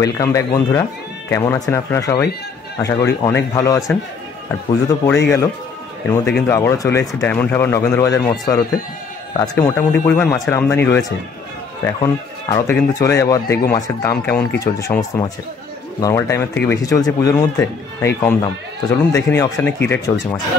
Welcome back বন্ধুরা, কেমন আছেন আপনারা সবাই? আশা করি অনেক ভালো আছেন। আর পুজো তো পড়েই গেল, এর মধ্যে কিন্তু আবারও চলে এসেছি ডায়মন্ড হারবার নগেন্দ্রবাজার মৎস্য আড়তে। তো আজকে মোটামুটি পরিমাণ মাছের আমদানি রয়েছে। তো এখন আড়তে কিন্তু চলে যাবো আর দেখবো মাছের দাম কেমন কী চলছে। সমস্ত মাছের নর্মাল টাইমের থেকে বেশি চলছে পুজোর মধ্যে নাকি কম দাম, তো চলুন দেখে নিই অপশানে কী রেট চলছে মাছের।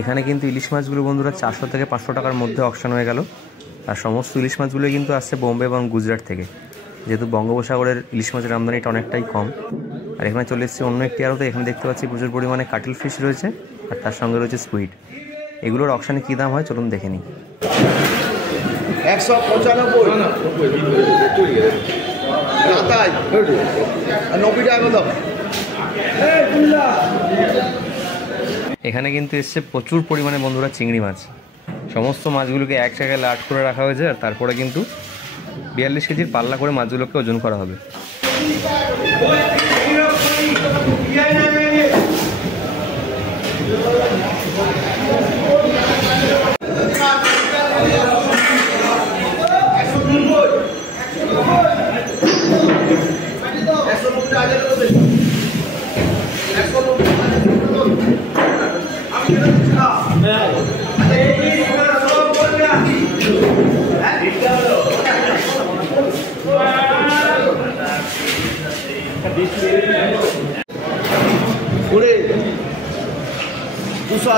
এখানে কিন্তু ইলিশ মাছগুলো বন্ধুরা 400 থেকে 500 টাকার মধ্যে অকশন হয়ে গেল। আর সমস্ত ইলিশ মাছগুলো কিন্তু আসছে বোম্বে এবং গুজরাট থেকে, যেহেতু বঙ্গোপসাগরের ইলিশ মাছের আমদানিটা অনেকটাই কম। আর এখানে চলে এসেছি অন্য একটি আড়তে। এখানে দেখতে পাচ্ছি প্রচুর পরিমাণে কাটল ফিশ রয়েছে আর তার সঙ্গে রয়েছে স্কুইড। এগুলোর অকশানে কী দাম হয় চলুন দেখে নিই। 195 এখানে কিন্তু এসছে প্রচুর পরিমাণে বন্ধুরা চিংড়ি মাছ। সমস্ত মাছগুলোকে এক জায়গায় লাট করে রাখা হয়েছে আর তারপরে কিন্তু 42 কেজির পাল্লা করে মাছগুলোকে ওজন করা হবে।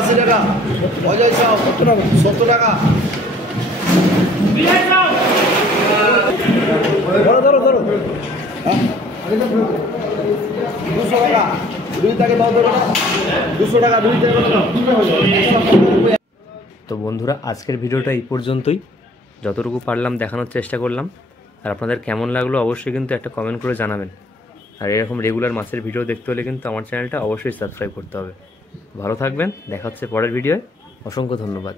80 টাকা। অজয় সাউ কত টাকা? 70 টাকা। ধরো ধরো ধরো। হ্যাঁ 200 টাকা। দুই টাকা দাও ধরো। 200 টাকা দুই টাকা দাও। তো বন্ধুরা আজকের ভিডিওটা এই পর্যন্তই, যতটুকু পারলাম দেখানোর চেষ্টা করলাম। আর আপনাদের কেমন লাগলো অবশ্যই কিন্তু একটা কমেন্ট করে জানাবেন। আর এরকম রেগুলার মাছের ভিডিও দেখতে হলে কিন্তু আমার চ্যানেলটা অবশ্যই সাবস্ক্রাইব করতে হবে। ভালো থাকবেন, দেখা হচ্ছে পরের ভিডিওয়। অসংখ্য ধন্যবাদ।